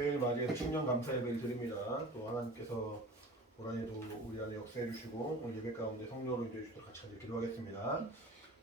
새해를 맞이해서 신년 감사 예배를 드립니다. 또 하나님께서 올 한해도 우리 안에 역사해 주시고 오늘 예배 가운데 성령으로 인도해 주시도록 같이 기도하겠습니다.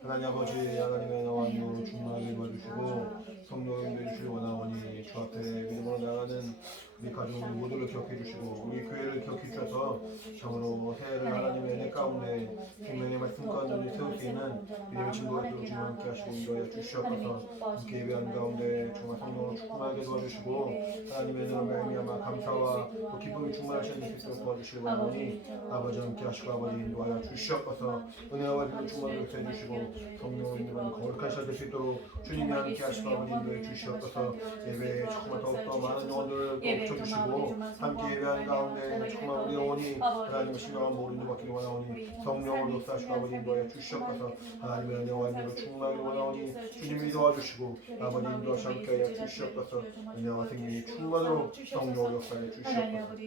하나님 아버지, 하나님의 나와님으로 충만하게 도와주시고 성령으로 인도해 주시기 원하오니 주 앞에 믿음으로 나가는 우리 가족 모두를 기억해 주시고 우리 교회를 기억해 주셔서 참으로 새해를 하나님의 은혜 가운데 분명히 말씀 가운데 세울 수 있는 믿음의 친구들로 주님 함께 하시고 인도하여 주시옵소서. 함께 예배하는 가운데 정말 성령으로 충만하게 도와주시고 하나님의 은혜로 말미암아 감사와 또 기쁨이 충만하시는 수 있도록 도와주시기 원하오니 아버지 함께 하시고 아버지 인도하여 주시옵소서. 은혜와 기쁨 충만하게 역사해 주시고 성령으로 인도하는 거룩한 시간 될 수 있도록 주님이 함께 하시고 아버지 인도해 주시옵소서. 예배에 정말 더욱더 많은 영혼들을 붙여주시고 함께 예배하는 가운데 정말 우리 영혼이 하나님의 신령한 모르는 받기를 원하오니 성령으로 역사하시고 아버지 인도해 주시옵소서. 하나님의 은혜와 인도로 충만하게 원하오니 주님이 도와주시고 아버지 인도하시 함께 하여 주시옵소서. 은혜와 생명이 충만으로 성령으로 역사해 주시옵소서.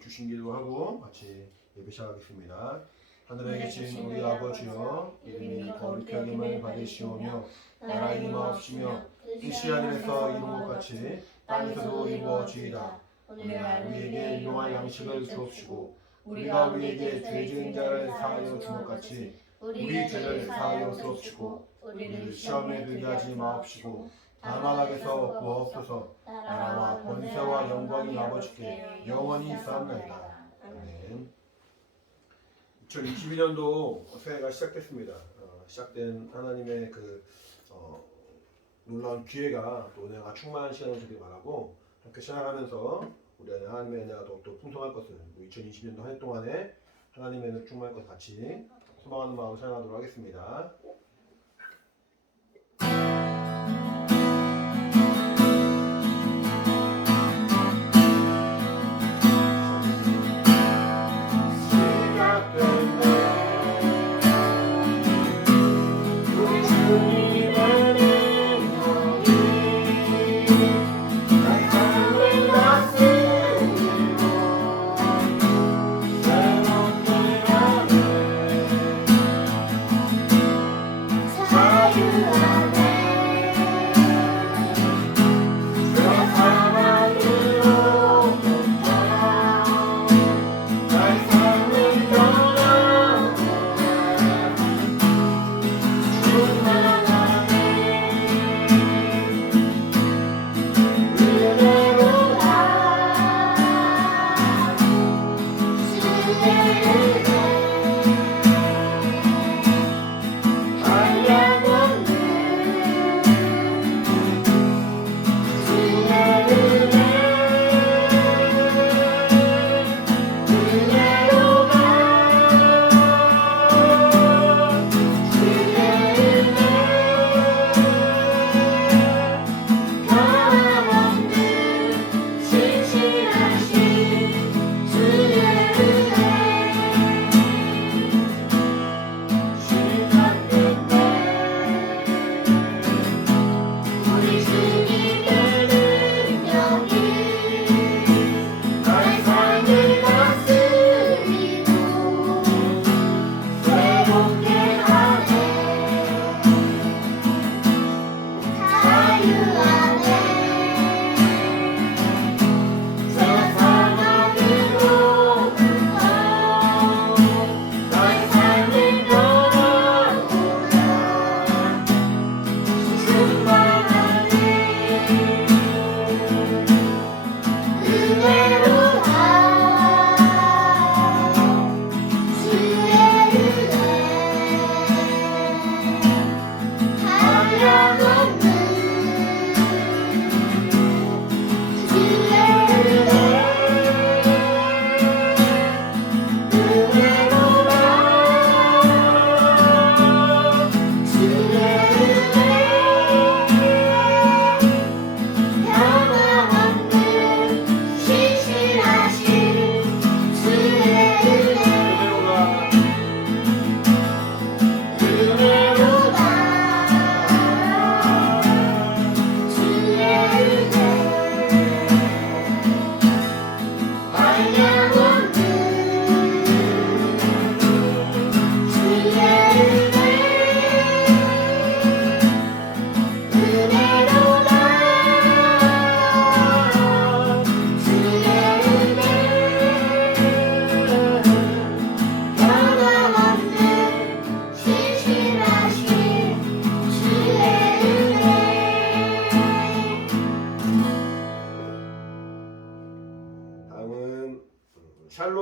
주신 기도 하고 같이 예배 시작하겠습니다. 하늘에 계신 우리 아버지여, 이름이 거룩히 여김을 받으시오며 나라의 임하옵시며 뜻이 하늘에서 이룬 것 같이 땅에서도 이루어지이다. 오늘날 우리에게 일용할 양식을 주옵시고 우리가 우리에게 죄 지은 자를 사하여 준 것 같이 우리 죄를 사하여 주옵시고 우리를 시험에 들게 하지 마옵시고 다만 악에서 구하옵소서. 나라와 권세와 영광이 아버지께 영원히 있사옵나이다. 아멘. 2022년도 새해가 시작됐습니다. 시작된 하나님의 놀라운 기회가 또 은혜가 충만한 시간을 되길 바라고 함께 시작하면서 우리 안에 하나님의 은혜가 더욱더 풍성할 것을 2020년도 한 해 동안에 하나님의 은혜 충만할 것을 같이 소망하는 마음을 찬양하도록 하겠습니다.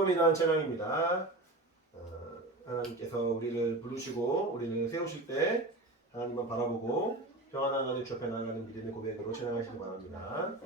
평안이라는 찬양입니다. 하나님께서 우리를 부르시고 우리를 세우실 때 하나님만 바라보고 평안한 하나님 주 앞에 나아가는 믿음의 고백으로 찬양하시기 바랍니다.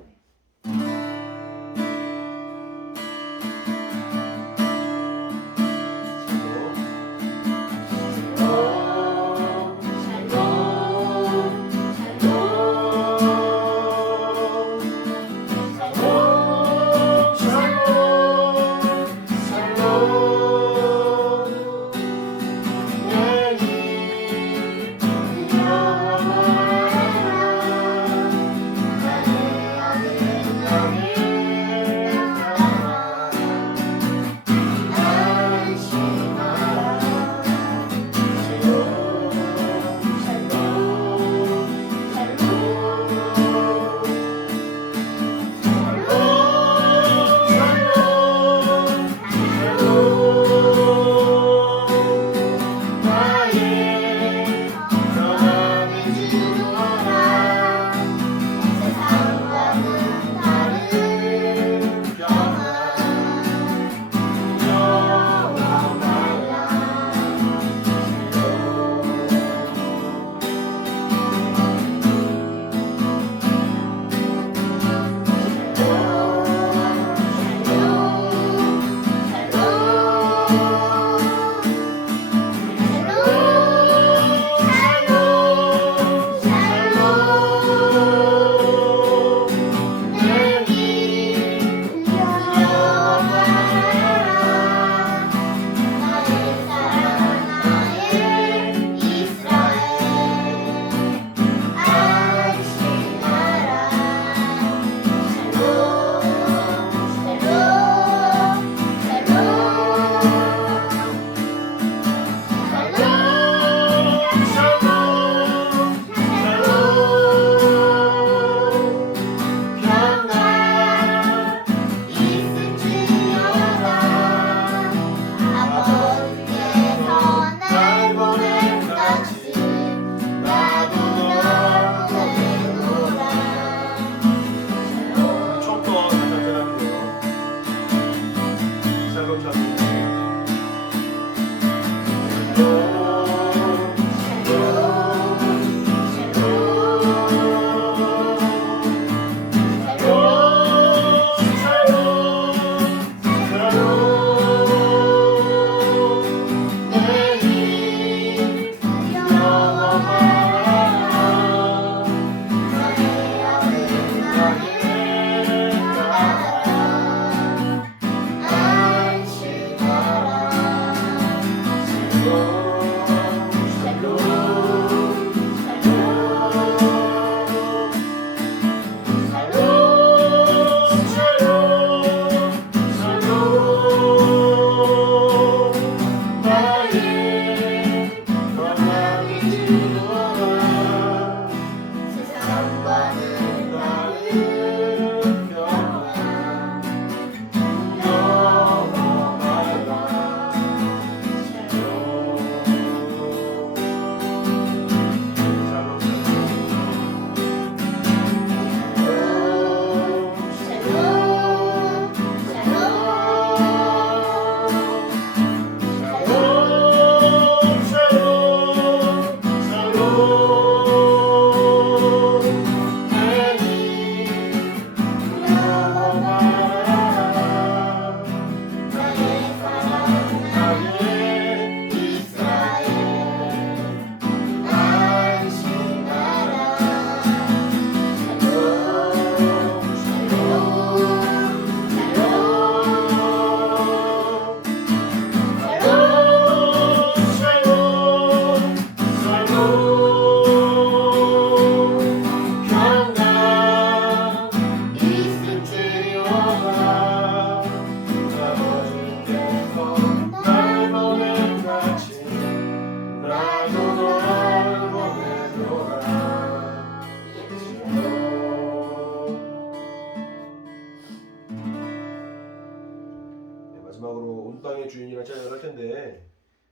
땅의 주인이라는 찬양을 할 텐데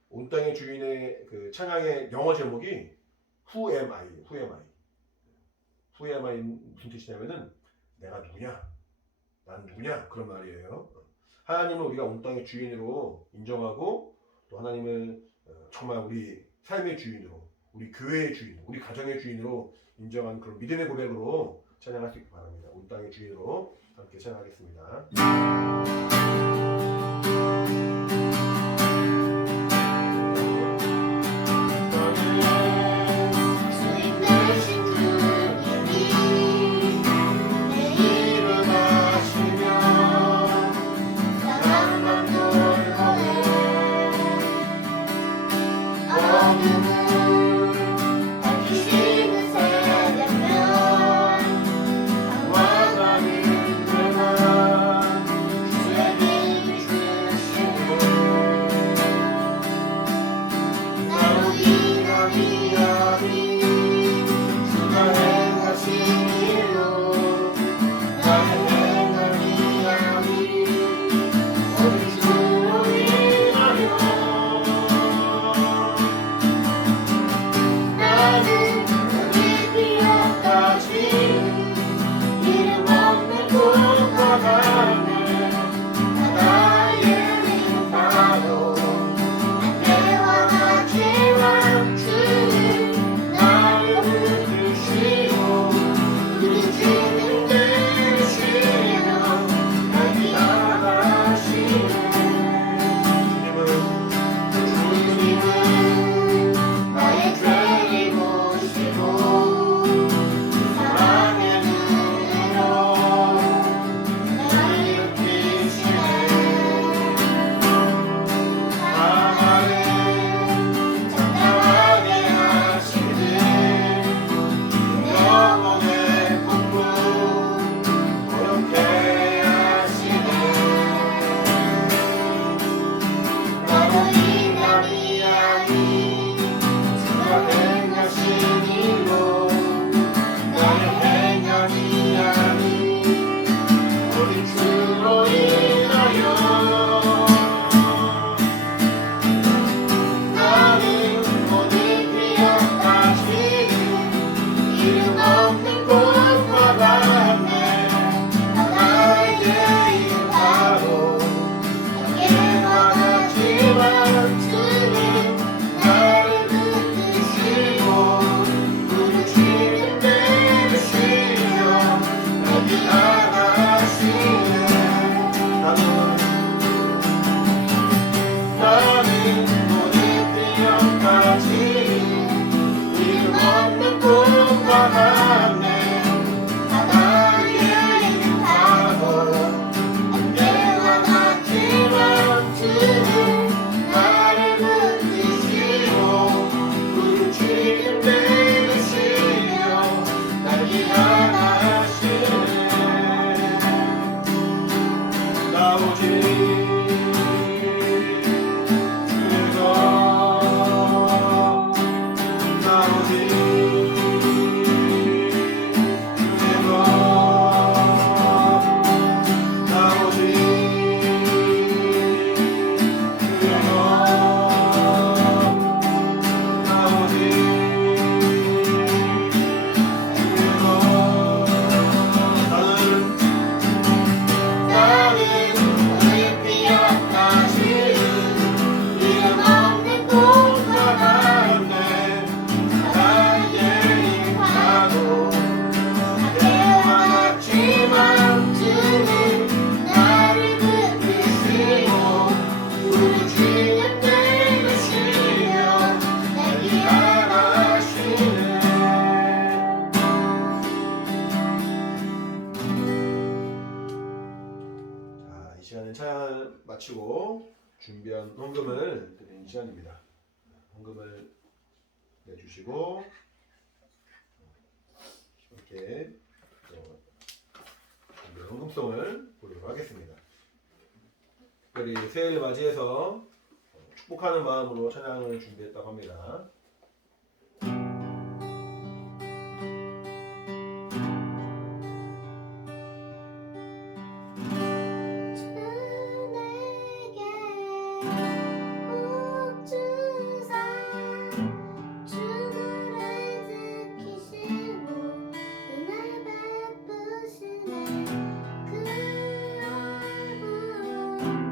온 땅의 주인의 그 찬양의 영어 제목이 Who am I? Who am I? Who am I 무슨 뜻이냐면은 내가 누구냐? 난 누구냐? 그런 말이에요. 하나님을 우리가 온 땅의 주인으로 인정하고 또 하나님을 정말 우리 삶의 주인으로, 우리 교회의 주인, 우리 가정의 주인으로 인정하는 그런 믿음의 고백으로 찬양할 수 있기 바랍니다. 온 땅의 주인으로 함께 찬양하겠습니다. 마치고 준비한 헌금을 드리는 시간입니다. 헌금을 내주시고 이렇게 헌금송을 부르도록 하겠습니다. 특별히 새해를 맞이해서 축복하는 마음으로 찬양을 준비했다고 합니다. 그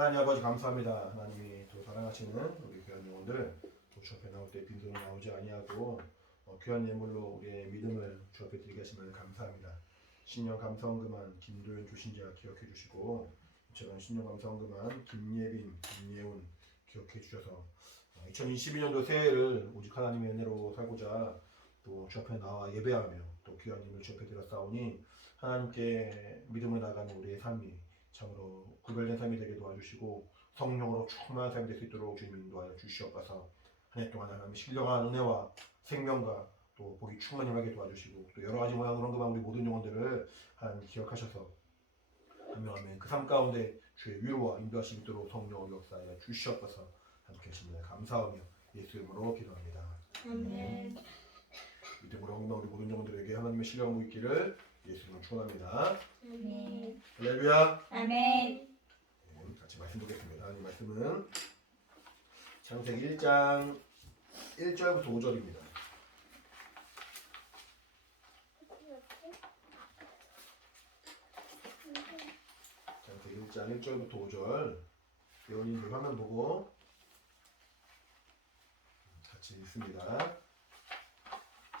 하나님 아버지 감사합니다. 하나님이 또 사랑하시는 우리 귀한 영혼들 또 주 앞에 나올 때 빈손으로 나오지 아니하고 귀한 예물로 우리의 믿음을 주 앞에 드리게 하시면 감사합니다. 신령 감사헌금한 김도현 주신자 기억해 주시고 이처럼 신령 감사헌금한 김예빈, 김예훈 기억해 주셔서 2022년도 새해를 오직 하나님의 은혜로 살고자 또 주 앞에 나와 예배하며 또 귀한 예물 주 앞에 드렸사오니 하나님께 믿음을 나가는 우리의 삶이 참으로 구별된 삶이 되게 도와주시고 성령으로 충만한 삶이 될 수 있도록 주님 인도하여 주시옵소서. 한 해 동안 하나님의 신령한 은혜와 생명과 또 복이 충만히 하게 도와주시고 또 여러 가지 모양으로 헌금한 우리 모든 영혼들을 하나님 기억하셔서 한 명 한 명 그 삶 가운데 주의 위로와 인도하심이 있도록 성령으로 역사하여 주시옵소서. 함께 하시면 감사하며 예수 이름으로 기도합니다. 아멘. 믿음으로 헌금한 우리 모든 영혼들에게 하나님의 신령한 복 있기를 예수 이름으로 축원합니다. 아멘. 할렐루야. 아멘. 같이 말씀 보겠습니다. 하나님 말씀은 창세기 1장 1절부터 5절입니다. 창세기 1장 1절부터 5절 배우님들 화면 보고 같이 읽습니다.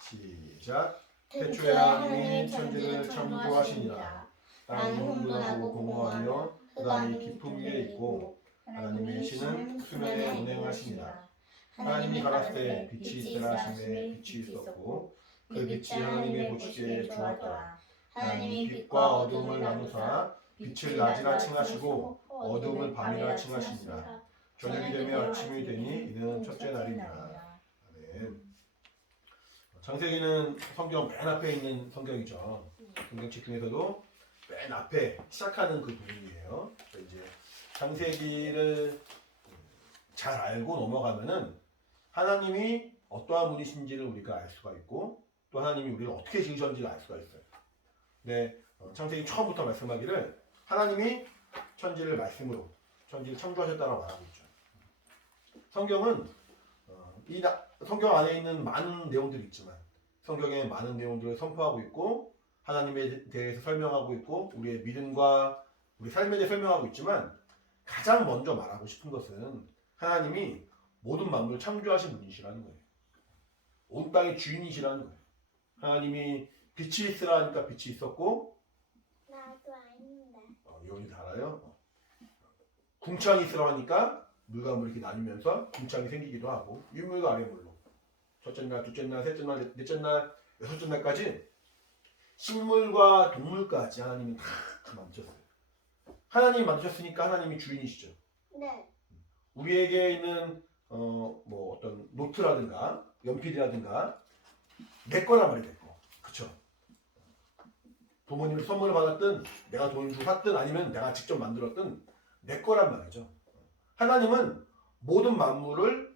시작. 태초에 하나님이 천지를 창조하시니라. 땅이 흥분하고 공허하며 흑암이 깊은 위에 있고 하나님의 신은 수면에 운행하시니라. 하나님이 가라사대 빛이 있으라 하시매 빛이 있었고 그 빛이 하나님의 보시기에 좋았더라. 하나님이 빛과 어둠을 나누사 빛을 낮이라 칭하시고 어둠을 밤이라 칭하시니라. 저녁이 되며 아침이 되니 이는 첫째 날이니라. 아멘. 창세기는 성경 맨 앞에 있는 성경이죠. 성경책 중에서도 맨 앞에 시작하는 그 부분이에요. 이제 창세기를 잘 알고 넘어가면은 하나님이 어떠한 분이신지를 우리가 알 수가 있고 또 하나님이 우리를 어떻게 지으셨는지를 알 수가 있어요. 네, 창세기 처음부터 말씀하기를 하나님이 천지를 말씀으로 천지를 창조하셨다라고 말하고 있죠. 성경은 성경 안에 있는 많은 내용들이 있지만 성경에 많은 내용들을 선포하고 있고 하나님에 대해서 설명하고 있고 우리의 믿음과 우리 삶에 대해 설명하고 있지만 가장 먼저 말하고 싶은 것은 하나님이 모든 만물을 창조하신 분이시라는 거예요. 온 땅의 주인이시라는 거예요. 하나님이 빛이 있으라 하니까 빛이 있었고 나도 아닌데. 예언이 달아요. 궁창이 있으라 하니까 물과 물이 이렇게 나뉘면서 궁창이 생기기도 하고 윗물과 아랫물로 첫째 날, 둘째 날, 셋째 날, 넷째 날, 여섯째 날까지 식물과 동물까지 하나님이 다 만드셨어요. 하나님이 만드셨으니까 하나님이 주인이시죠. 네. 우리에게 있는 뭐 어떤 노트라든가 연필이라든가 내 거란 말이 됐고, 그쵸? 부모님이 선물을 받았든 내가 돈을 주고 샀든 아니면 내가 직접 만들었든 내 거란 말이죠. 하나님은 모든 만물을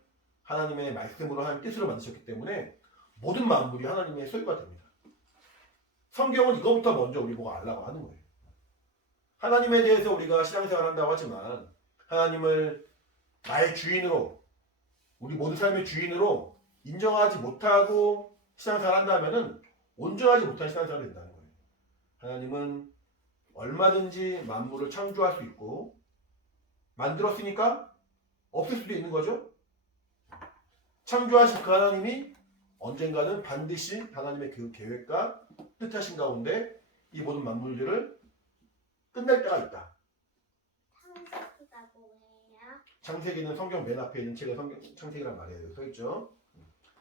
하나님의 말씀으로 하나님 뜻으로 만드셨기 때문에 모든 만물이 하나님의 소유가 됩니다. 성경은 이거부터 먼저 우리 보고 알라고 하는 거예요. 하나님에 대해서 우리가 신앙생활을 한다고 하지만 하나님을 나의 주인으로 우리 모든 삶의 주인으로 인정하지 못하고 신앙생활을 한다면 온전하지 못한 신앙생활이 된다는 거예요. 하나님은 얼마든지 만물을 창조할 수 있고 만들었으니까 없을 수도 있는 거죠. 창조하신 그 하나님이 언젠가는 반드시 하나님의 그 계획과 뜻하신 가운데 이 모든 만물들을 끝낼 때가 있다. 창세기가 뭐예요? 창세기는 성경 맨 앞에 있는 책에 창세기란 말이에요. 써있죠.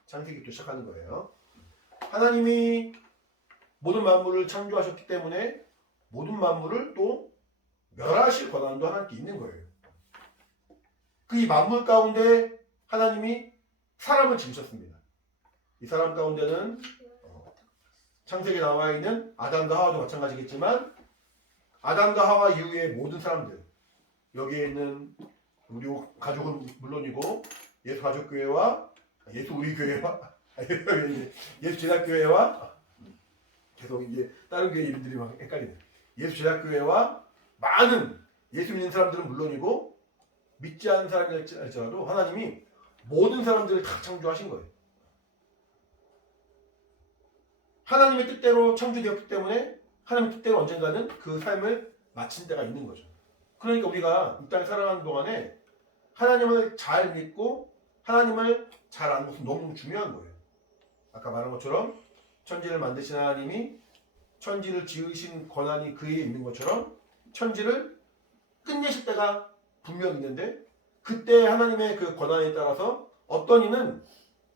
창세기부터 시작하는 거예요. 하나님이 모든 만물을 창조하셨기 때문에 모든 만물을 또 멸하실 권한도 하나님께 있는 거예요. 그 이 만물 가운데 하나님이 사람을 지으셨습니다. 이 사람 가운데는 창세기에 나와 있는 아담과 하와도 마찬가지겠지만 아담과 하와 이후의 모든 사람들, 여기에 있는 우리 가족은 물론이고 예수 가족교회와 예수 우리 교회와 예수 제작교회와 계속 이제 다른 교회 이름들이 막 헷갈리네. 예수 제작교회와 많은 예수 믿는 사람들은 물론이고 믿지 않는 사람일지라도 하나님이 모든 사람들을 다 창조하신 거예요. 하나님의 뜻대로 창조되었기 때문에 하나님의 뜻대로 언젠가는 그 삶을 마친 때가 있는 거죠. 그러니까 우리가 이 땅에 살아가는 동안에 하나님을 잘 믿고 하나님을 잘 아는 것은 너무 중요한 거예요. 아까 말한 것처럼 천지를 만드신 하나님이 천지를 지으신 권한이 그에 있는 것처럼 천지를 끝내실 때가 분명 있는데 그때 하나님의 그 권한에 따라서 어떤 이는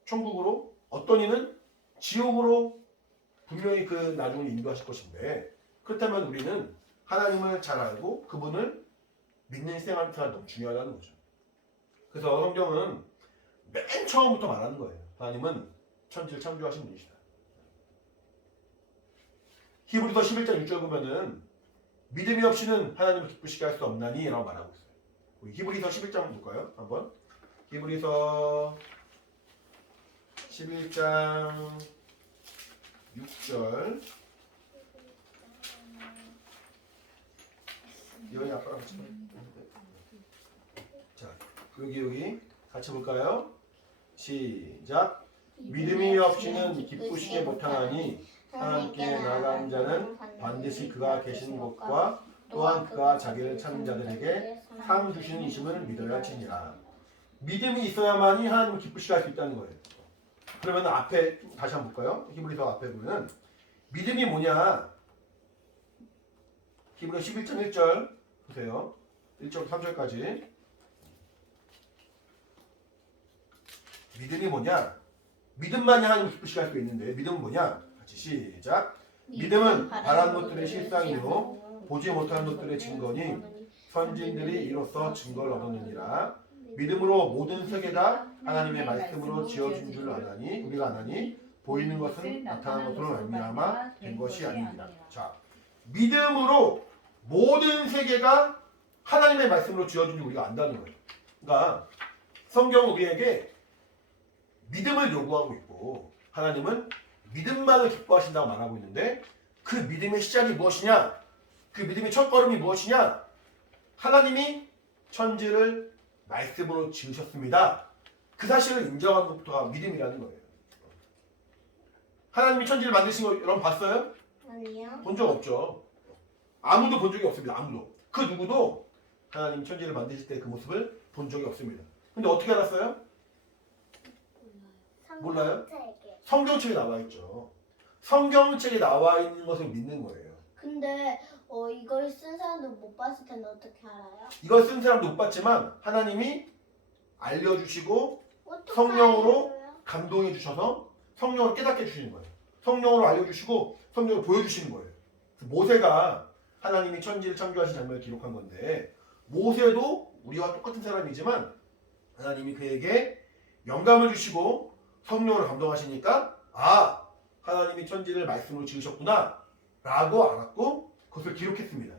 천국으로 어떤 이는 지옥으로 분명히 그 나중에 인도하실 것인데 그렇다면 우리는 하나님을 잘 알고 그분을 믿는 생활이 너무 중요하다는 거죠. 그래서 성경은 맨 처음부터 말하는 거예요. 하나님은 천지를 창조하신 분이시다. 히브리서 11장 6절 보면은 믿음이 없이는 하나님을 기쁘시게 할 수 없나니 라고 말하고 있어요. 우리 히브리서 11장 볼까요? 한번 히브리서 11장 6절 여기 아빠랑 같이 봐요. 자, 여기 같이 볼까요? 시작. 믿음이 없이는 기쁘시게 못하나니 하나님께 나아가는 자는 반드시 그가 계신 곳과 또한 그가 자기를 찾는 자들에게 상 주시는 이심을 믿어야 할지니라. 믿음이 있어야만이 하나님을 기쁘시게 할 수 있다는 거예요. 그러면 앞에 다시 한번 볼까요? 히브리서 앞에 보면 믿음이 뭐냐? 히브리서 11장 1절 보세요. 1절부터 3절까지 믿음이 뭐냐? 믿음만이 하나님을 기쁘시게 할 수 있는데 믿음은 뭐냐? 같이 시작. 믿음은 바라는 것들의 실상이요 보지 못하는 것들의 증거니 선진들이 이로써 증거를 얻었느니라. 믿음으로 모든 세계가 하나님의 말씀으로 지어진 줄 아나니 우리가 아나니 보이는 것은 나타난 것으로 말미암아 된 것이 아닙니다. 자, 믿음으로 모든 세계가 하나님의 말씀으로 지어진 줄 우리가 안다는 거예요. 그러니까 성경은 우리에게 믿음을 요구하고 있고 하나님은 믿음만을 기뻐하신다고 말하고 있는데 그 믿음의 시작이 무엇이냐? 그 믿음의 첫걸음이 무엇이냐? 하나님이 천지를 말씀으로 지으셨습니다. 그 사실을 인정하는 것부터가 믿음이라는 거예요. 하나님이 천지를 만드신 거 여러분 봤어요? 아니요. 본 적 없죠. 아무도 본 적이 없습니다. 아무도. 그 누구도 하나님이 천지를 만드실 때 그 모습을 본 적이 없습니다. 근데 어떻게 알았어요? 몰라요? 성경책에 나와 있죠. 성경책에 나와 있는 것을 믿는 거예요. 근데 이걸 쓴 사람도 못 봤을 텐데 어떻게 알아요? 이걸 쓴 사람도 못 봤지만 하나님이 알려주시고 어떻게 성령으로 알아요? 감동해 주셔서 성령을 깨닫게 해주시는 거예요. 성령으로 알려주시고 성령을 보여주시는 거예요. 모세가 하나님이 천지를 창조하신 장면을 기록한 건데 모세도 우리와 똑같은 사람이지만 하나님이 그에게 영감을 주시고 성령으로 감동하시니까 하나님이 천지를 말씀으로 지으셨구나 라고 알았고 그것을 기록했습니다.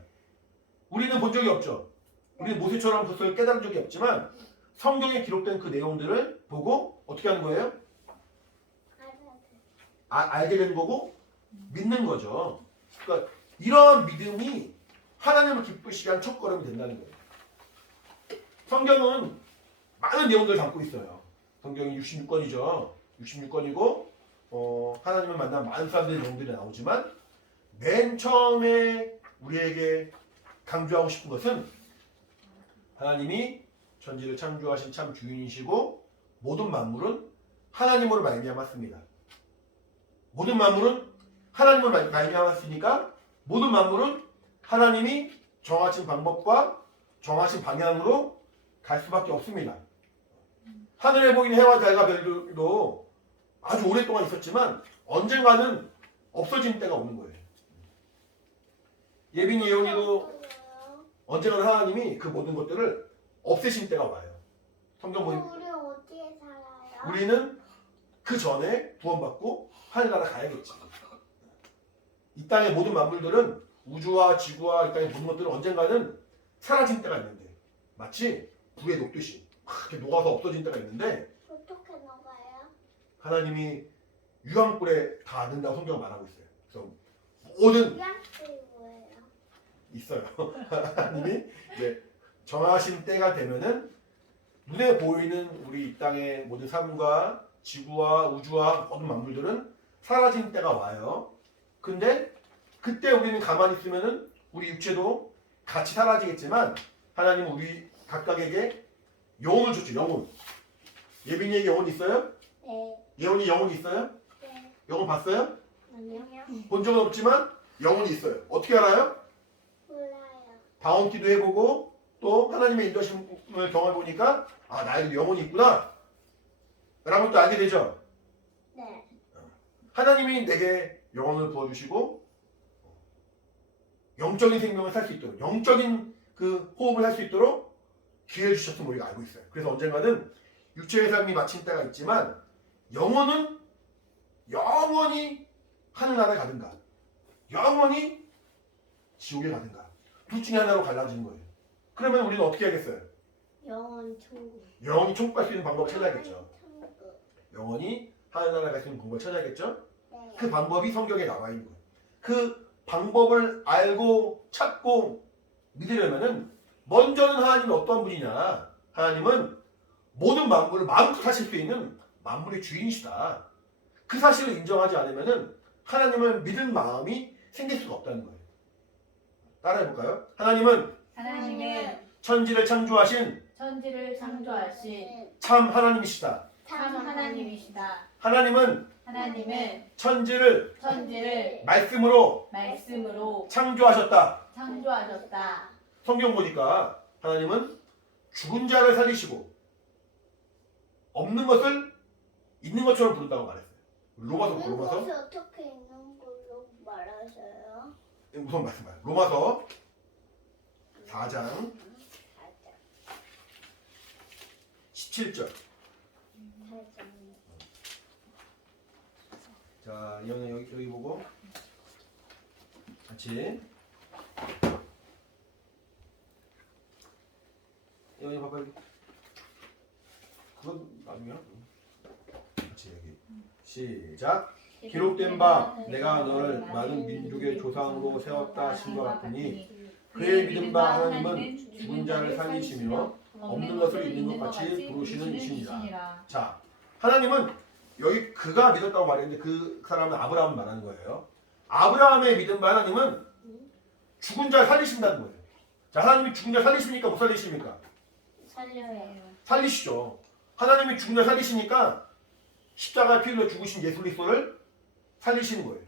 우리는 본 적이 없죠. 우리는 모세처럼 그것을 깨달은 적이 없지만 성경에 기록된 그 내용들을 보고 어떻게 하는 거예요? 알게 되는 거고 믿는 거죠. 그러니까 이런 믿음이 하나님을 기쁘시게 한 첫걸음이 된다는 거예요. 성경은 많은 내용들을 담고 있어요. 성경이 66권이죠. 66권이고 하나님을 만난 많은 사람들의 내용들이 나오지만 맨 처음에 우리에게 강조하고 싶은 것은 하나님이 천지를 창조하신 참 주인이시고 모든 만물은 하나님으로 말미암았습니다. 모든 만물은 하나님으로 말미암았으니까 모든 만물은 하나님이 정하신 방법과 정하신 방향으로 갈 수밖에 없습니다. 하늘에 보이는 해와 달과 별들도 아주 오랫동안 있었지만 언젠가는 없어지는 때가 오는 거예요. 예빈이 예원이도 언젠가는 하나님이 그 모든 것들을 없애신 때가 와요. 성경 보니 우리 어디에 살아요? 우리는 그 전에 구원받고 하늘나라 가야겠지. 이 땅의 모든 만물들은 우주와 지구와 이 땅의 모든 것들은 언젠가는 사라진 때가 있는데 마치 불에 녹듯이 이렇게 녹아서 없어진 때가 있는데 어떻게 녹아요? 하나님이 유황불에 다 안 된다고 성경은 말하고 있어요. 그래서 모든 유황불이 뭐예요? 있어요. 하나님이 이제 정하신 때가 되면은 눈에 보이는 우리 이 땅의 모든 삶과 지구와 우주와 모든 만물들은 사라진 때가 와요. 근데 그때 우리는 가만히 있으면은 우리 육체도 같이 사라지겠지만 하나님은 우리 각각에게 영혼을 줬죠. 영혼. 예빈이에게 영혼 있어요? 네. 예원이 영혼 있어요? 네. 영혼 봤어요? 아니요. 본 적은 없지만 영혼이 있어요. 어떻게 알아요? 몰라요. 방언기도 해보고 또 하나님의 인도심을 경험해보니까 아 나에도 영혼이 있구나 라고 또 알게 되죠. 네. 하나님이 내게 영혼을 부어주시고 영적인 생명을 살 수 있도록 영적인 그 호흡을 할 수 있도록 기회를 주셨음을 우리가 알고 있어요. 그래서 언젠가는 육체의 삶이 마친 때가 있지만 영혼은 영원히 하늘나라에 가든가 영원히 지옥에 가든가 둘 중에 하나로 갈라지는 거예요. 그러면 우리는 어떻게 하겠어요? 영원 천국. 영원히 천국 갈 수 있는 방법을 찾아야겠죠. 천국. 영원히 하늘나라에 갈 수 있는 방법을 찾아야겠죠. 네. 그 방법이 성경에 나와 있는 거예요. 그 방법을 알고 찾고 믿으려면은 먼저는 하나님이 어떤 분이냐. 하나님은 모든 만물을 마음껏 하실 수 있는 만물의 주인이시다. 그 사실을 인정하지 않으면은 하나님을 믿을 마음이 생길 수가 없다는 거예요. 따라해볼까요? 하나님은 천지를 창조하신 천지를 창조하신 참 하나님이시다. 참 하나님이시다. 하나님은 천지를 천지를 말씀으로 말씀으로 창조하셨다. 창조하셨다. 성경 보니까 하나님은 죽은 자를 살리시고 없는 것을 있는 것처럼 부른다고 말했어요. 로마서 그것이 어떻게 있는 걸로 말하셔요? 무슨 말씀이에요? 로마서 4장 17절. 자, 이현은 여기 보고 같이. 이현이 봐봐 여기. 그건 나중이야. 같이 여기. 시작. 기록된 바 내가 너를 많은 민족의 조상으로 세웠다 하신 것 같으니 그의 믿은 바 하나님은 죽은 자를 살리시며 없는 것을 있는 것 같이 부르시는 이시니라. 자, 하나님은 여기 그가 믿었다고 말했는데 그 사람은 아브라함을 말하는 거예요. 아브라함의 믿은 바 하나님은 죽은 자를 살리신다는 거예요. 자, 하나님이 죽은 자 살리십니까? 못 살리십니까? 살려요. 살리시죠. 하나님이 죽은 자 살리시니까 십자가에 피 흘려 죽으신 예수 그리스도를 살리시는 거예요.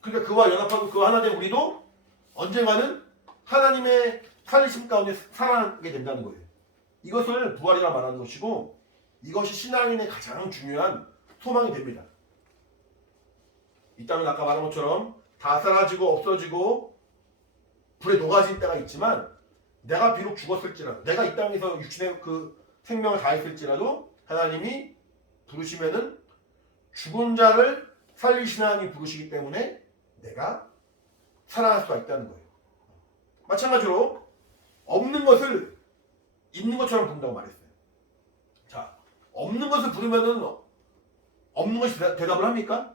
그러니까 그와 연합하고 그와 하나 된 우리도 언젠가는 하나님의 살리심 가운데 살아나게 된다는 거예요. 이것을 부활이라 말하는 것이고 이것이 신앙인의 가장 중요한 소망이 됩니다. 이 땅은 아까 말한 것처럼 다 사라지고 없어지고 불에 녹아질 때가 있지만 내가 비록 죽었을지라도 내가 이 땅에서 육신의 그 생명을 다했을지라도 하나님이 부르시면은 죽은 자를 살리시는 하나님이 부르시기 때문에 내가 살아날 수가 있다는 거예요. 마찬가지로 없는 것을 있는 것처럼 부른다고 말했어요. 자, 없는 것을 부르면은 없는 것이 대답을 합니까?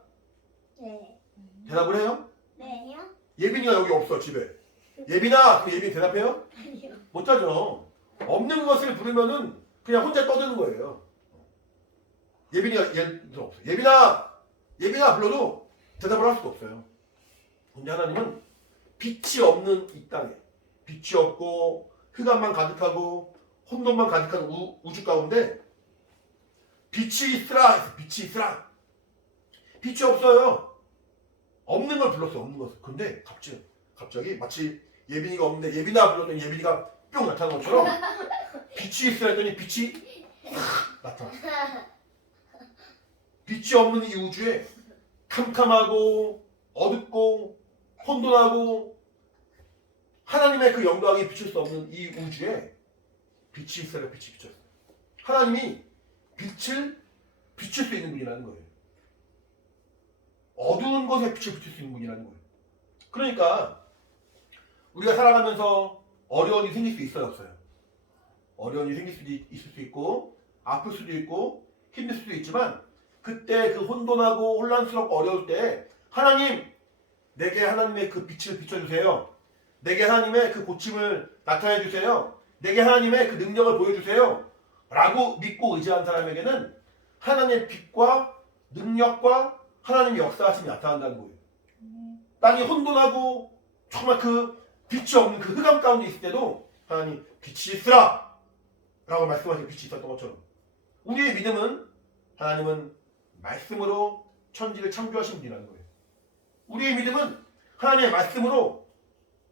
네. 대답을 해요? 네요? 예빈이가 여기 없어 집에. 예빈아, 그럼 예빈이 대답해요? 아니요. 못하죠. 없는 것을 부르면은 그냥 혼자 떠드는 거예요. 예빈이가 예를 들어 없어. 예빈아 불러도 대답을 할 수가 없어요. 근데 하나님은 빛이 없는 이 땅에 빛이 없고 흑암만 가득하고 혼돈만 가득한 우주 가운데 빛이 있으라 해서 빛이 있으라. 빛이 없어요. 없는 걸 불렀어요. 없는 것을. 근데 갑자기 마치 예빈이가 없는데 예빈아 불렀더니 예빈이가 뿅 나타난 것처럼 빛이 있으라 했더니 빛이 나타났어요. 빛이 없는 이 우주에 캄캄하고 어둡고 혼돈하고 하나님의 그 영광이 비칠 수 없는 이 우주에 빛이 있어야 빛이 비쳤어요. 하나님이 빛을 비칠 수 있는 분이라는 거예요. 어두운 곳에 빛을 비칠 수 있는 분이라는 거예요. 그러니까 우리가 살아가면서 어려운 일이 생길 수 있어요, 없어요? 어려운 일이 생길 수도 있을 수 있고 아플 수도 있고 힘들 수도 있지만 그때 그 혼돈하고 혼란스럽고 어려울 때 하나님, 내게 하나님의 그 빛을 비춰주세요. 내게 하나님의 그 고침을 나타내 주세요. 내게 하나님의 그 능력을 보여주세요. 라고 믿고 의지한 사람에게는 하나님의 빛과 능력과 하나님의 역사하심이 나타난다는 거예요. 땅이 혼돈하고 정말 그 빛이 없는 그 흑암 가운데 있을 때도 하나님 빛이 있으라 라고 말씀하신 빛이 있었던 것처럼 우리의 믿음은 하나님은 말씀으로 천지를 창조하신 분이라는 거예요. 우리의 믿음은 하나님의 말씀으로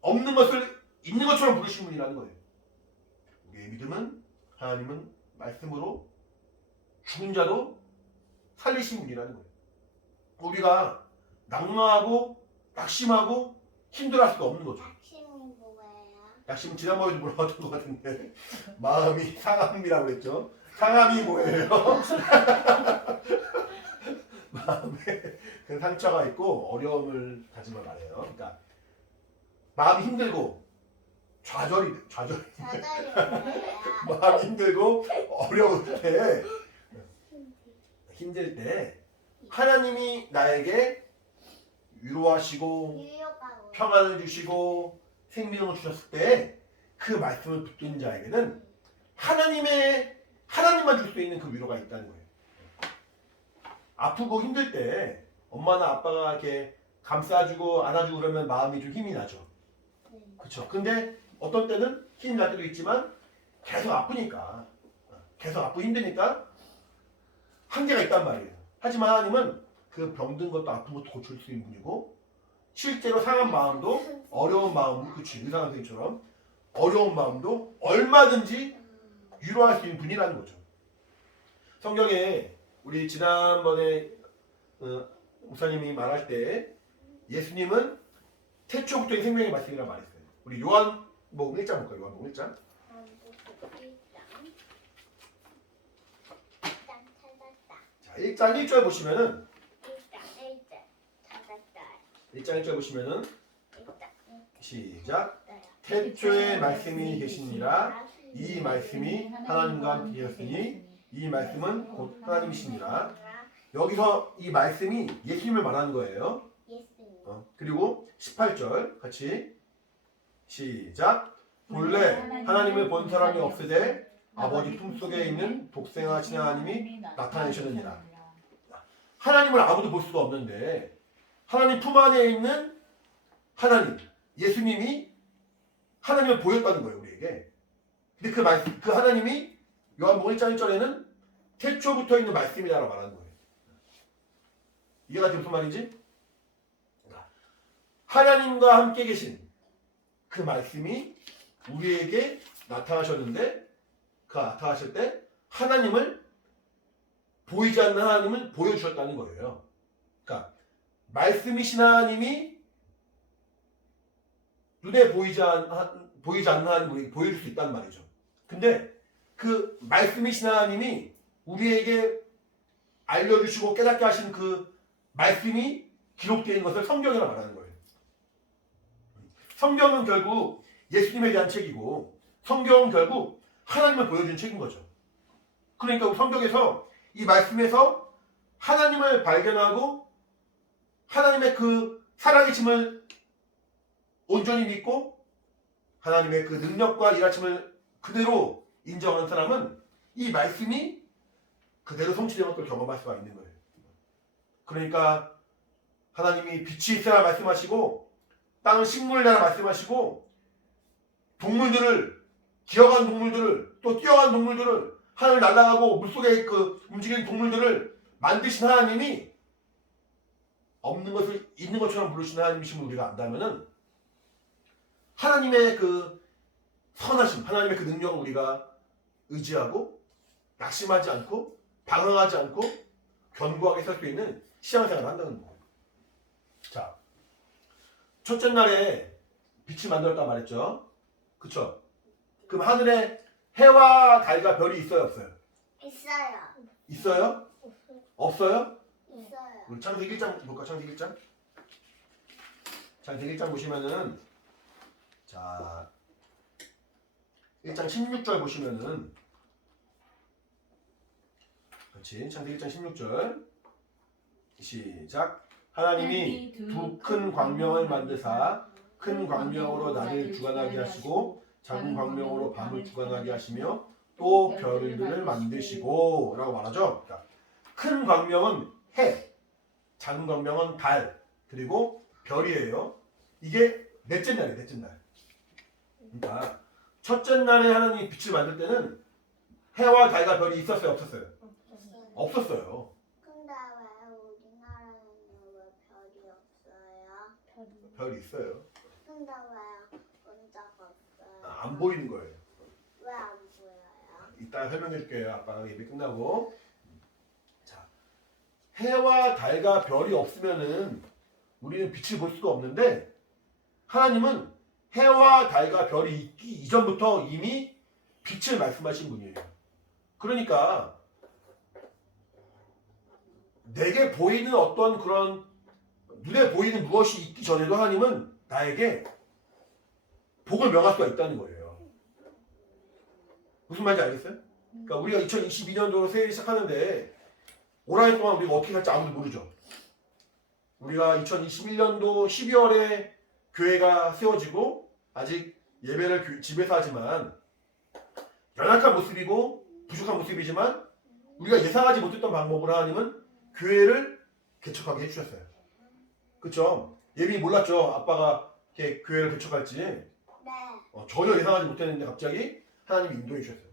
없는 것을 있는 것처럼 부르신 분이라는 거예요. 우리의 믿음은 하나님은 말씀으로 죽은 자도 살리신 분이라는 거예요. 우리가 낙망하고 낙심하고 힘들어할 수가 없는 거죠. 낙심이 뭐예요? 낙심 지난번에도 물어봤던 것 같은데 마음이 상함이라고 했죠. 상함이 뭐예요? 마음에 그 상처가 있고 어려움을 가지면 말해요. 그러니까 마음이 힘들고 좌절이 저절이 뭐예요? 마음이 힘들고 어려울 때 힘들 때 하나님이 나에게 위로하시고 유효가 뭐예요? 평안을 주시고 생명을 주셨을 때 그 말씀을 붙든 자에게는 하나님만 줄 수 있는 그 위로가 있다는 거예요. 아프고 힘들 때 엄마나 아빠가 이렇게 감싸주고 안아주고 그러면 마음이 좀 힘이 나죠. 그렇죠. 근데 어떤 때는 힘이 날 때도 있지만 계속 아프니까 계속 아프고 힘드니까 한계가 있단 말이에요. 하지만 하나님은 그 병든 것도 아픈 것도 고칠 수 있는 분이고 실제로 상한 마음도 어려운 마음도 그치 의사 선생님처럼 어려운 마음도 얼마든지 위로할 수 있는 분이라는 거죠. 성경에 우리 지난번에 목사님이 말할 때 예수님은 태초부터의 생명의 말씀이라고 말했어요. 우리 요한복음 1장 볼까요? 요한복음 1장. 자, 1장 1절 보시면은 1장 1절 보시면은 시작. 태초에 말씀이 계시니라. 이 말씀이 하나님과 함께 계셨으니 이 말씀은 곧 하나님이시니라. 여기서 이 말씀이 예수님을 말하는 거예요. 그리고 18절 같이 시작. 본래 하나님을 본 사람이 없으되 아버지 품속에 있는 독생하신 하나님이 나타내셨느니라. 하나님을 아무도 볼 수가 없는데 하나님 품 안에 있는 하나님, 예수님이 하나님을 보였다는 거예요, 우리에게. 근데 그 하나님이 요한복음 1장 1절에는 태초부터 있는 말씀이라고 말하는 거예요. 이게 가지고 무슨 말인지? 하나님과 함께 계신 그 말씀이 우리에게 나타나셨는데 그 나타나실 때 하나님을 보이지 않는 하나님을 보여주셨다는 거예요. 그러니까 말씀이신 하나님이 눈에 보이지 않는 하나님을 우리에게 보여줄 수 있단 말이죠. 근데 그 말씀이신 하나님이 우리에게 알려주시고 깨닫게 하신 그 말씀이 기록되어 있는 것을 성경이라고 말하는 거예요. 성경은 결국 예수님에 대한 책이고 성경은 결국 하나님을 보여주는 책인 거죠. 그러니까 성경에서 이 말씀에서 하나님을 발견하고 하나님의 그 살아계심을 온전히 믿고 하나님의 그 능력과 일하심을 그대로 인정하는 사람은 이 말씀이 그대로 성취된 것을 경험할 수가 있는 거예요. 그러니까 하나님이 빛이 있어야 말씀하시고 땅은 식물을 내라 말씀하시고 동물들을 기어간 동물들을 또 뛰어간 동물들을 하늘 날아가고 물속에 그 움직이는 동물들을 만드신 하나님이 없는 것을 있는 것처럼 부르시는 하나님이심을 우리가 안다면은 하나님의 그 선하심, 하나님의 그 능력을 우리가 의지하고 낙심하지 않고 방황하지 않고 견고하게 살 수 있는 신앙생활을 한다는 거예요. 자, 첫째 날에 빛이 만들었다 말했죠. 그쵸? 그럼 하늘에 해와 달과 별이 있어요, 없어요? 있어요. 있어요? 없어요? 있어요. 우리 창세기 1장 볼까? 창세기 1장? 창세기 1장 보시면은 자 1장 16절 보시면은 그렇지. 창세기 1장 16절 시작. 하나님이 두 큰 광명을 만드사 큰 광명으로 낮을 주관하게 하시고 작은 광명으로 밤을 주관하게 하시며 또 별들을 만드시고 라고 말하죠. 그러니까 큰 광명은 해, 작은 광명은 달, 그리고 별이에요. 이게 넷째 날이에요. 넷째 날. 그러니까 첫째 날에 하나님이 빛을 만들 때는 해와 달과 별이 있었어요, 없었어요? 없었어요. 근데 왜 우리나라에는 왜 별이 없어요? 별이 있어요. 근데 왜 문자가 없어요? 안 보이는 거예요. 왜 안 보여요? 이따 설명해 줄게요. 아빠가 예배 끝나고. 자, 해와 달과 별이 없으면은 우리는 빛을 볼 수가 없는데 하나님은 해와 달과 별이 있기 이전부터 이미 빛을 말씀하신 분이에요. 그러니까 내게 보이는 어떤 그런 눈에 보이는 무엇이 있기 전에도 하나님은 나에게 복을 명할 수가 있다는 거예요. 무슨 말인지 알겠어요? 그러니까 우리가 2022년도로 새해를 시작하는데 올 한 해 동안 우리가 어떻게 할지 아무도 모르죠. 우리가 2021년도 12월에 교회가 세워지고 아직 예배를 집에서 하지만 연약한 모습이고 부족한 모습이지만 우리가 예상하지 못했던 방법으로 하나님은 교회를 개척하게 해주셨어요. 그쵸? 예빈이 몰랐죠? 아빠가 이렇게 교회를 개척할지. 네. 전혀 예상하지 못했는데 갑자기 하나님이 인도해 주셨어요.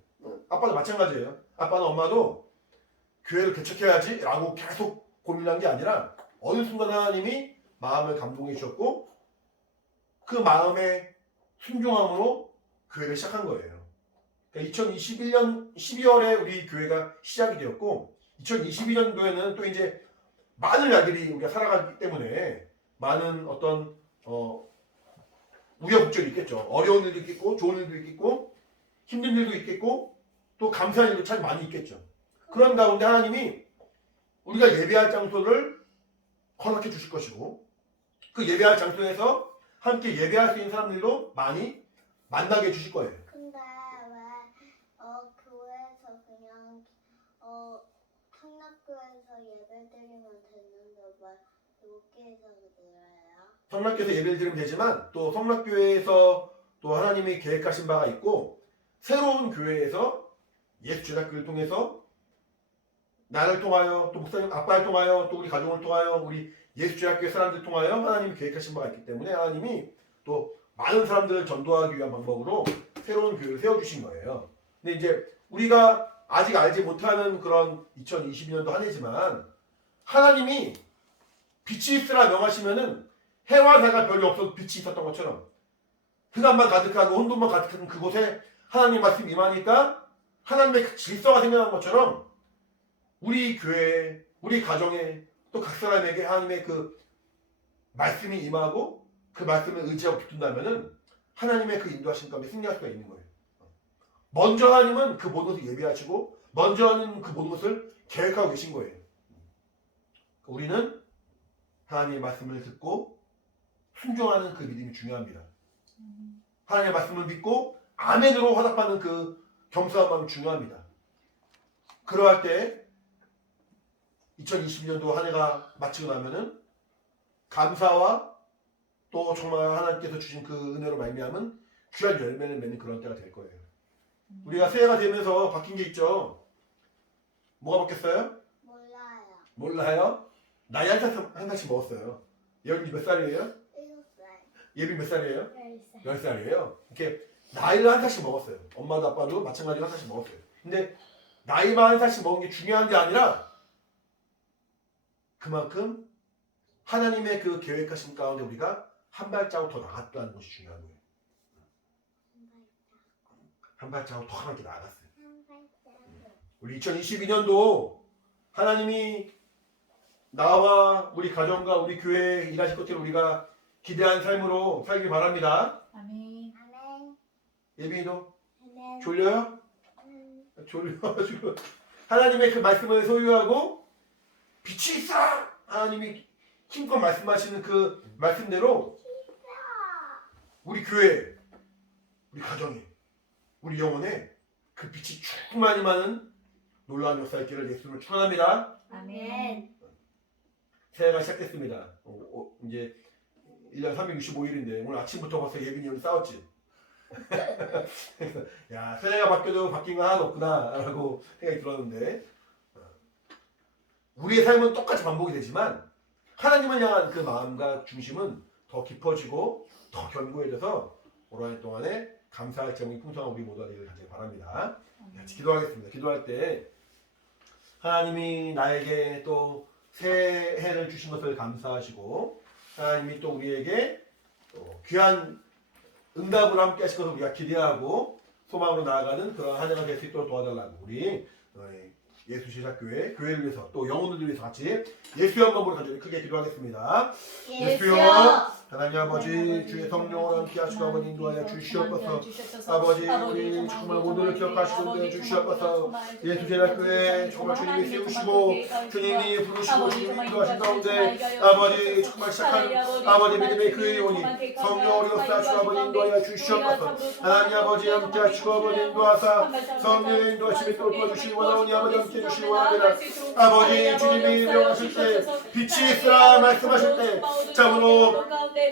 아빠도 마찬가지예요. 아빠는 엄마도 교회를 개척해야지 라고 계속 고민한 게 아니라 어느 순간 하나님이 마음을 감동해 주셨고 그 마음의 순종함으로 교회를 시작한 거예요. 그러니까 2021년 12월에 우리 교회가 시작이 되었고 2022년도에는 또 이제 많은 날들이 우리가 살아가기 때문에 많은 어떤 우여곡절이 있겠죠. 어려운 일도 있겠고 좋은 일도 있겠고 힘든 일도 있겠고 또 감사한 일도 참 많이 있겠죠. 그런 가운데 하나님이 우리가 예배할 장소를 허락해 주실 것이고 그 예배할 장소에서 함께 예배할 수 있는 사람들도 많이 만나게 해주실 거예요. 근데 왜 교회에서 그냥 성락교에서 예배 드리면 되는데 왜 여기에서 드려요? 성락교에서 예배를 드리면 되지만 또 성락교회에서 또 하나님이 계획하신 바가 있고 새로운 교회에서 예수 제자교를 통해서 나를 통하여 또 목사님 아빠를 통하여 또 우리 가족을 통하여 우리 예수 제자교회 사람들 통하여 하나님이 계획하신 바가 있기 때문에 하나님이 또 많은 사람들을 전도하기 위한 방법으로 새로운 교회를 세워주신 거예요. 근데 이제 우리가 아직 알지 못하는 그런 2022년도 한 해지만 하나님이 빛이 있으라 명하시면은 해와 달과 별이 없어도 빛이 있었던 것처럼 흑암만 가득하고 혼돈만 가득한 그곳에 하나님 말씀이 임하니까 하나님의 그 질서가 생겨난 것처럼 우리 교회에 우리 가정에 또 각 사람에게 하나님의 그 말씀이 임하고 그 말씀을 의지하고 붙든다면은 하나님의 그 인도하신 가운데 승리할 수가 있는 거예요. 먼저 하나님은 그 모든 것을 예비하시고 먼저 하나님은 그 모든 것을 계획하고 계신 거예요. 우리는 하나님의 말씀을 듣고 순종하는 그 믿음이 중요합니다. 하나님의 말씀을 믿고 아멘으로 화답하는 그 겸손한 마음이 중요합니다. 그러할 때 2022년도 한 해가 마치고 나면은 감사와 또 정말 하나님께서 주신 그 은혜로 말미암은 귀한 열매를 맺는 그런 때가 될 거예요. 우리가 새해가 되면서 바뀐 게 있죠. 뭐가 바뀌었어요? 몰라요. 몰라요? 나이 한 살씩 먹었어요. 예언이 몇 살이에요? 7살. 예비 몇 살이에요? 10살. 10살이에요. 이렇게 나이를 한 살씩 먹었어요. 엄마도 아빠도 마찬가지로 한 살씩 먹었어요. 근데 나이만 한 살씩 먹은 게 중요한 게 아니라 그만큼 하나님의 그 계획하신 가운데 우리가 한 발자국 더 나갔다는 것이 중요한 거예요. 한 발자국 더 하나님께 나갔어요. 우리 2022년도 하나님이 나와 우리 가정과 우리 교회에 일하실 것들을 우리가 기대한 삶으로 살길 바랍니다. 아멘. 아멘. 예빈이도 아멘. 졸려요? 졸려가지고 하나님의 그 말씀을 소유하고 빛이 있어! 하나님이 힘껏 말씀하시는 그 말씀대로 우리 교회, 우리 가정에, 우리 영혼에 그 빛이 충만히 많은 놀라운 역사 있기를 예수님을 축원합니다. 아멘. 새해가 시작됐습니다. 이제 1년 365일인데 오늘 아침부터 벌써 예빈이 형이 싸웠지. 그래서 야 새해가 바뀌어도 바뀐 거 하나도 없구나 라고 생각이 들었는데 우리의 삶은 똑같이 반복이 되지만 하나님을 향한 그 마음과 중심은 더 깊어지고 더 견고해져서 올 한 해 동안에 감사할 점이 풍성한 우리 모두가 되기를 간절히 바랍니다. 같이 기도하겠습니다. 기도할 때 하나님이 나에게 또 새해를 주신 것을 감사하시고 하나님이 또 우리에게 또 귀한 응답을 함께 하실 것을 우리가 기대하고 소망으로 나아가는 그런 한 해가 될 수 있도록 도와달라고 우리 예수 제자교회 교회를 위해서 또 영혼을 위해서 같이 예수의 한번으로 간절히 크게 기도하겠습니다. 예수여 하나님 아버지 주의 성령으로 함께 하시고 아버지 인도하여 주시옵소서. 아버지 우리 정말 오늘을 기억하시고 인도해 주시옵소서. 예수 제자교회 정말 주님이 세우시고 주님이 부르시고 주님이 인도하신 가운데 아버지 정말 시작한 아버지 믿음의 그 의원이 성령으로 역사하시고 아버지 인도하여 주시옵소서. 하나님 아버지 함께 하시고 아버지 인도하사 성령의 인도하심에 또 도와주시기 원하오니 아버지 함께 해주시기 원합니다. 아버지 주님이 명하실 때 빛이 있으라 말씀하실 때 참으로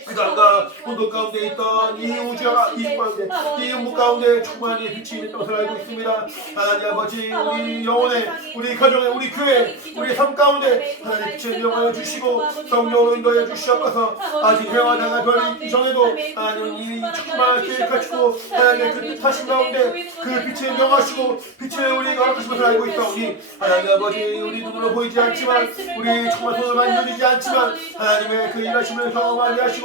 그 가운데 혼돈 가운데 있던 이 우주와 이 가운데 이 음부 가운데 충만히 빛이 있는 것을 알고 있습니다. 하나님 아버지 우리 영혼에 우리 가정에 우리 교회 우리 삶 가운데 하나님 빛을 명하여 주시고 성령으로 인도해 주시옵소서. 아직 해와 달과 별이 있기 전에도 하나님 이 충만한 계획하시고 하나님의 그 뜻하신 가운데 그 빛을 명하시고 빛을 우리가 허락하신 것을 알고 있사오니 하나님 아버지 우리 눈으로 보이지 않지만 우리 정말 손으로 만져지지 않지만 하나님의 그 일하심을 경험하게 하시고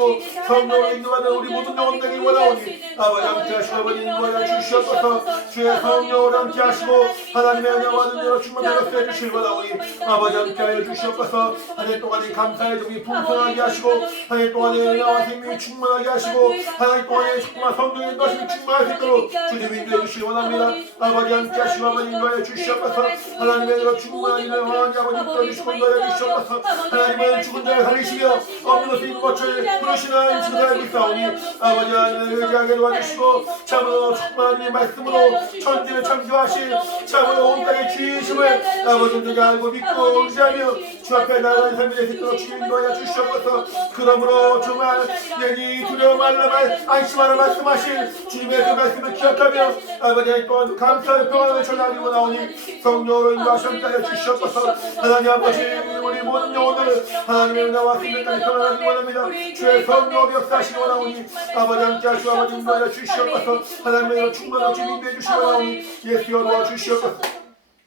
성령으로 인도하는 우리 모든 영혼 되기 원하오니 아버지 함께 하시고 아버지 인도하여 주시옵소서. 주의 성령으로 함께 하시고 하나님의 은혜와 능력으로 충만하게 해주실 원하오니 아버지 함께 하여 주시옵소서. 한 해 동안에 감사의 점이 풍성하게 하시고 한 해 동안에 은혜와 생명이 충만하게 하시고 한 해 동안에 정말 성령의 인도하심이 충만할 수 있도록 주님 인도해 주시기 원합니다. 아버지 함께 하시고 아버지 인도하여 주시옵소서. 하나님의 은혜로 충만한 일을 원하니 아버지 불러주시고 인도하여 주시옵소서. 하나님은 죽은 자를 살리시며 없는 것을 있는 것을 부르시는 지금 알고 있사오니 아버지 하나님을 의지하게 도와주시고 참으로 충만한 말씀으로 천지를 창조하신 참으로 온 땅의 주이심을 아버지 우리가 알고 믿고 의지하며 주 앞에 나아가는 삶이 될 수 있도록 주님 인도하여 주시옵소서. 그러므로 정말 여기 두려워 말라 안심하라 말씀하신 주님의 그 말씀을 기억하며 아버지 또한 감사의 평안을 전하기 원하오니 성령으로 인도하시옵게 하여 주시옵소서. 하나님 아버지 우리 모든 영혼들을 하나님의 은혜와 생명까지 평안하기 원합니다. 주의 성령으로 역사하시기 원하오니 아버지 함께 하시고 아버지 인도하여 주시옵소서. 하나님의 은혜로 충만한 주님 인도해 주시기 원하오니 예수여 도와주시옵소서.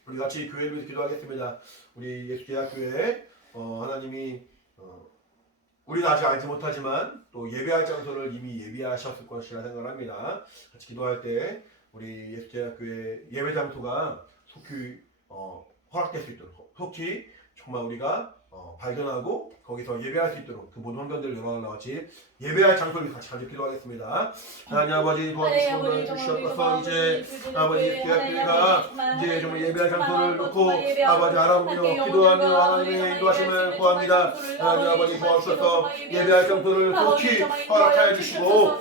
우리 같이 교회를 위해서 기도하겠습니다. 우리 예수대학교에 하나님이 우리는 아직 알지 못하지만 또 예배할 장소를 이미 예비하셨을 것이라 생각합니다. 같이 기도할 때 우리 예수대학교의 예배 장소가 속히 허락될 수 있도록 속히 정말 우리가 발견하고 거기서 예배할 수 있도록 그 모든 환경들을 열어달라 같이 예배할 장소를 같이 간절히 기도하겠습니다. 하나님 아버지 도와주시고 주시옵소서. 이제 아버지 예수대학교가 이제 정말 예배할 장소를 놓고 아버지 알아보며 기도하며 하나님의 인도하심을 구합니다. 하나님 아버지 도와주셔서 예배할 장소를 속히 허락하여 주시고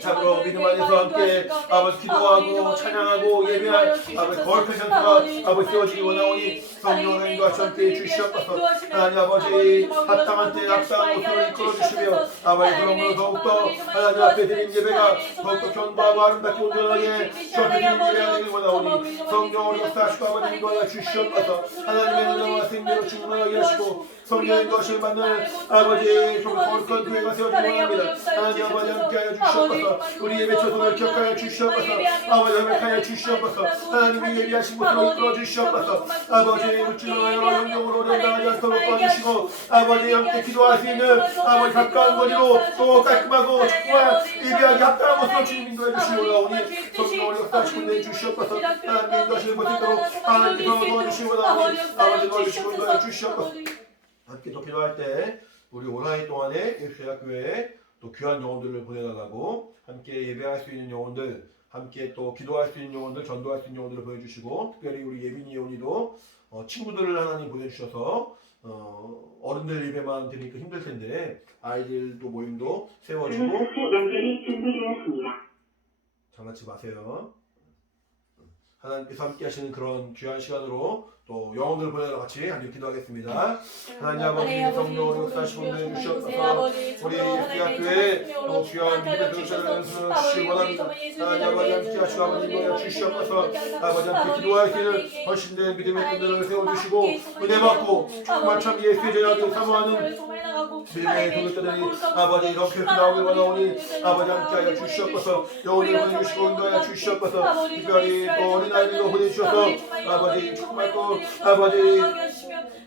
참으로 믿음 안에서 함께 아버지 기도하고 찬양하고 예배할 아버지 거룩한 장소가 아버지 세워지기 원하오니 성령으로 인도하시며 함께 주시옵소서. 하나님 아버지 합당한 때에 합당한 곳으로 이끌어주시며 아버지 그러므로 더욱더 하나님 앞에 드린 예배가 더욱더 견고하고 아름답게 온전하게 주 앞에 드린 예배가 되길 원하오니 성령으로 역사하시고 아버지 인도하여 주시옵소서. 하나님의 은혜와 생명을 충만하게 하시고 성령의 인도하심을 받는 아버지 정말 거룩한 교회가 세워지기 원합니다. 하나님 아버지 함께하여 주시옵소서. 우리 예배 초소를 기억하여 주시옵소서. 아버지 허락하여 주시옵소서. 하나님이 예비하신 곳으로 이끌어 주시옵소서. 아버지 물질로 영영으로 어려움당하지 않도록 도와주시고 아버지 함께 기도할 수 있는 아버지 가까운 거리로 또 깔끔하고 정말 예비하게 합당한 곳으로 주님 인도해 주시고 오니 성령을 역사하시고 내주시옵소서. 하나님의 인도하시는 곳에 있도록 하나님께서 도와주시고 나오니 아버지 도와주시고 인도해 주시옵소서. 함께 또 기도할 때 우리 올 한 해 동안에 예수대학교에 또 귀한 영혼들을 보내달라고 함께 예배할 수 있는 영혼들 함께 또 기도할 수 있는 영혼들 전도할 수 있는 영혼들을 보내주시고 특별히 우리 예빈이 예원이도 친구들을 하나님 보내주셔서 어른들 예배만 드리니까 힘들 텐데 아이들도 모임도 세워지고 연결이 준비되었습니다. 장난치 마세요. 하나님께서 함께 하시는 그런 귀한 시간으로 또 영혼들 보내러 같이 함께 기도하겠습니다. 하나님 아버지 성령으로 역사하시고 내주시옵소서. 우리 예수교회 또 귀한 믿음의 교사를 주시기 원합니다. 하나님 아버지 함께 하시고 아버지 인도하여 주시옵소서. 아버지 함께 기도할 수 있는 헌신된 믿음의 끈들을 세워주시고 은혜 받고 정말 참 예수의 제자들 사모하는 믿음의 교회들이 아버지 이렇게 나오길 원하오니 아버지 함께하여 주시옵소서. 영혼을 보내주시고 인도하여 주시옵소서. 특별히 또 어린아이들도 보내주셔서 아버지 정말 또 아버지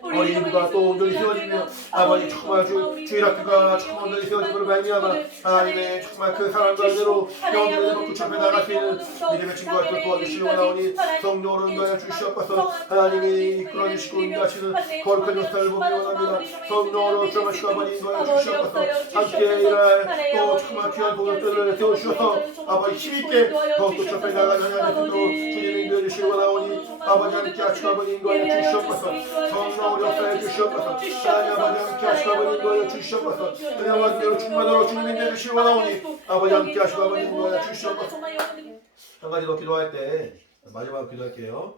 어린이가 또 온전히 세워지며 아버지 정말 주일학교가 정말 온전히 세워짐으로 말미암아 하나님의 정말 그 사랑과대로 영혼들을 붙잡혀 나갈 수 있는 믿음의 친구가 또 도와주시기 원하오니 성령으로 인도하여 주시옵소서. 하나님이 이끌어주시고 인도하시는 거룩한 역사를 보기 원합니다. 성령으로 주마시고 아버지 인도하여 주시옵소서. 함께 일할 또 정말 귀한 동역들을 세워주셔서 아버지 힘있게 더욱더 접해 나가는 하나님도 주님 인도해 주시기 원하오니 아버지 함께 하시고 아버지 인도하여 주시옵소서. 성령으로 역사해 주시옵소서. 하나님 아버지 함께 하시고 아버지 인도하여 주시옵소서. 은혜와 은혜로 충만으로 주님 인도해 주시기 원하오니 아버지 함께 하시고 아버지 인도하여 주시옵소서. 한 가지 더 기도할 때 마지막으로 기도할게요.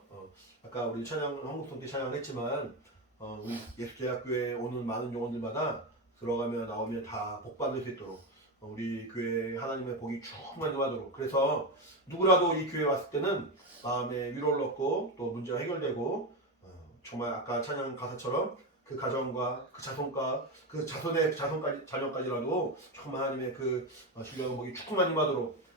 아까 우리 찬양 한국성대 찬양을 했지만 우리 예수대학교에 오는 많은 영혼들마다 들어가며 나오며 다 복받을 수 있도록 우리 교회 하나님의 복이 충만히 하도록 그래서 누구라도 이 교회에 왔을 때는 마음에 위로를 얻고 또 문제가 해결되고 정말 아까 찬양 가사처럼 그 가정과 그 자손과 그 자손의 자녀까지라도 정말 하나님의 그 신령한 복이 충만히 임하도록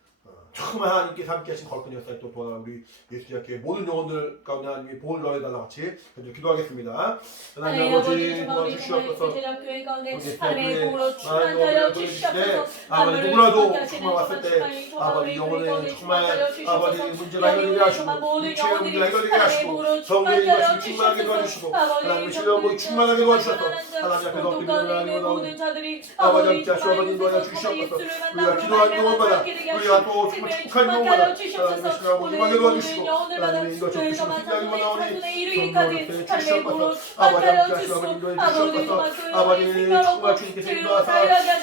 정말 하나님께서 함께 하신 거룩한 역사에 또 도와 우리 예수대학교의 모든 영혼들 가운데 하나님이 복을 넣어달라고 같이 기도하겠습니다. 하나님 아버지 도와주시옵소서. 예수대학교회 가운데 우리 하나님의 복으로 예수대학교에 충만하여 주시옵소서. 아버지 누구라도 정말 왔을 때 아버지 영혼에 정말 아버지 문제가 해결되게 하시고 육체의 문제가 해결되게 하시고 성령의 것을 충만하게 도와주시고 하나님의 신령한 복이 충만하게 도와주셔서 하나님 앞에 엎드리는 하나님의 나오는 아버지 함께 하시고 아버지 인도하여 주시옵소서. 우리가 기도한 영혼마다 우리가 또 축복한 영혼마다 하나님의 신령한 복이 임하게 도와주시고 하나님의 이거 적으시고 특별히 원하오니 성령으로 주시옵소서. 아버지 함께 하시고 아버지 인도해 주시옵소서. 아버지 정말 주님께서 인도하사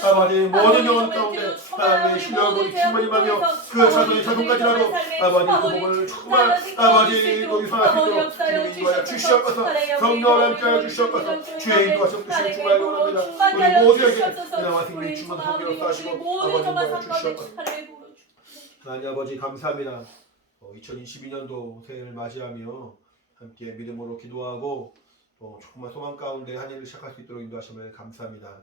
아버지 모든 영혼 가운데 하나님의 신령한 복이 충만히 임하며 그 자손의 자손까지라도 아버지 그 복을 정말 아버지 또 유산할 수 있도록 주님이 인도하여 주시옵소서. 성령을 함께 하여 주시옵소서. 주의 인도하셔 주시기 충만하게 원합니다. 우리 모두에게 은혜와 생명이 충만한 성령을 쌓으시고 아버지 인도하여 주시옵소서. 하나님 아버지 감사합니다. 2022년도 새해를 맞이하며 함께 믿음으로 기도하고 또 정말 소망 가운데 한 해를 시작할 수 있도록 인도하시면 감사합니다.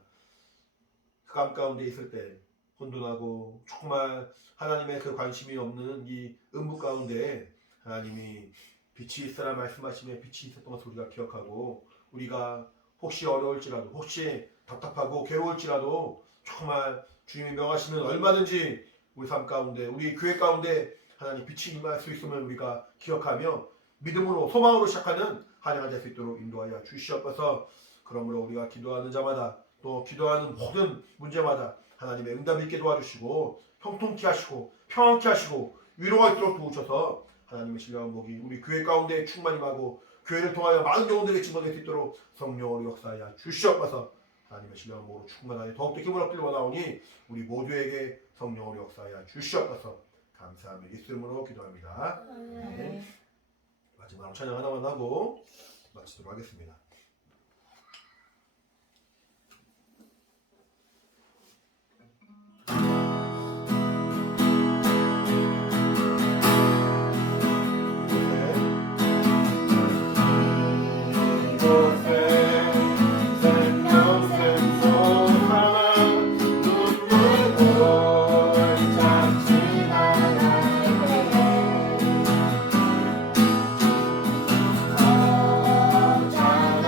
흑암 가운데 있을 때 혼돈하고 정말 하나님의 그 관심이 없는 이 음부 가운데 하나님이 빛이 있으라 말씀하시며 빛이 있었던 것을 우리가 기억하고 우리가 혹시 어려울지라도 혹시 답답하고 괴로울지라도 정말 주님이 명하시면 얼마든지 우리 삶 가운데 우리 교회 가운데 하나님 빛이 임할 수 있음을 우리가 기억하며 믿음으로 소망으로 시작하는 한 해가 될 수 있도록 인도하여 주시옵소서. 그러므로 우리가 기도하는 자마다 또 기도하는 모든 문제마다 하나님의 응답이 있게 도와주시고 형통케 하시고 평안케 하시고 위로가 있도록 도우셔서 하나님의 신령한 복이 우리 교회 가운데 충만히 임하고 교회를 통하여 많은 영혼들에게 증거될 수 있도록 성령으로 역사하여 주시옵소서. 하나님의 신령한 복으로 충만하여 더욱더 힘을 얻기를 원하오니 우리 모두에게 성령으로 역사하여 주시옵소서. 감사하며 예수 이름으로 기도합니다. 네. 마지막으로 찬양 하나만 하고 마치도록 하겠습니다. 자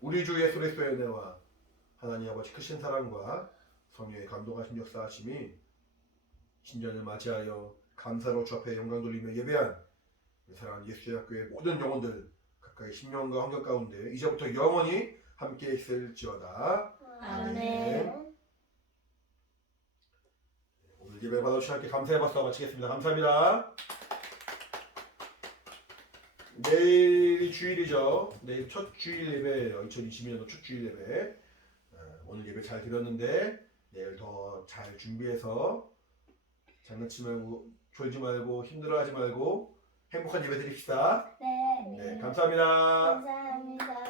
우리 주 예수 그리스도의 은혜와 하나님 아버지 크신 사랑과 성령의 감동하신 역사하심이 신년을 맞이하여 감사로 주 앞에 영광 돌리며 예배한 사랑하는 예수의 학교의 모든 영혼들 각각의 심령과 환경 가운데 이제부터 영원히 함께 있을지어다. 아멘. 오늘 예배 받아주신 함께 감사의 박수 마치겠습니다. 감사합니다. 내일이 주일이죠. 내일 첫 주일 예배예요. 2022년도 첫 주일 예배. 오늘 예배 잘 드렸는데 내일 더 잘 준비해서 장난치지 말고 졸지 말고 힘들어하지 말고 행복한 예배 드립시다. 네. 네, 감사합니다. 감사합니다.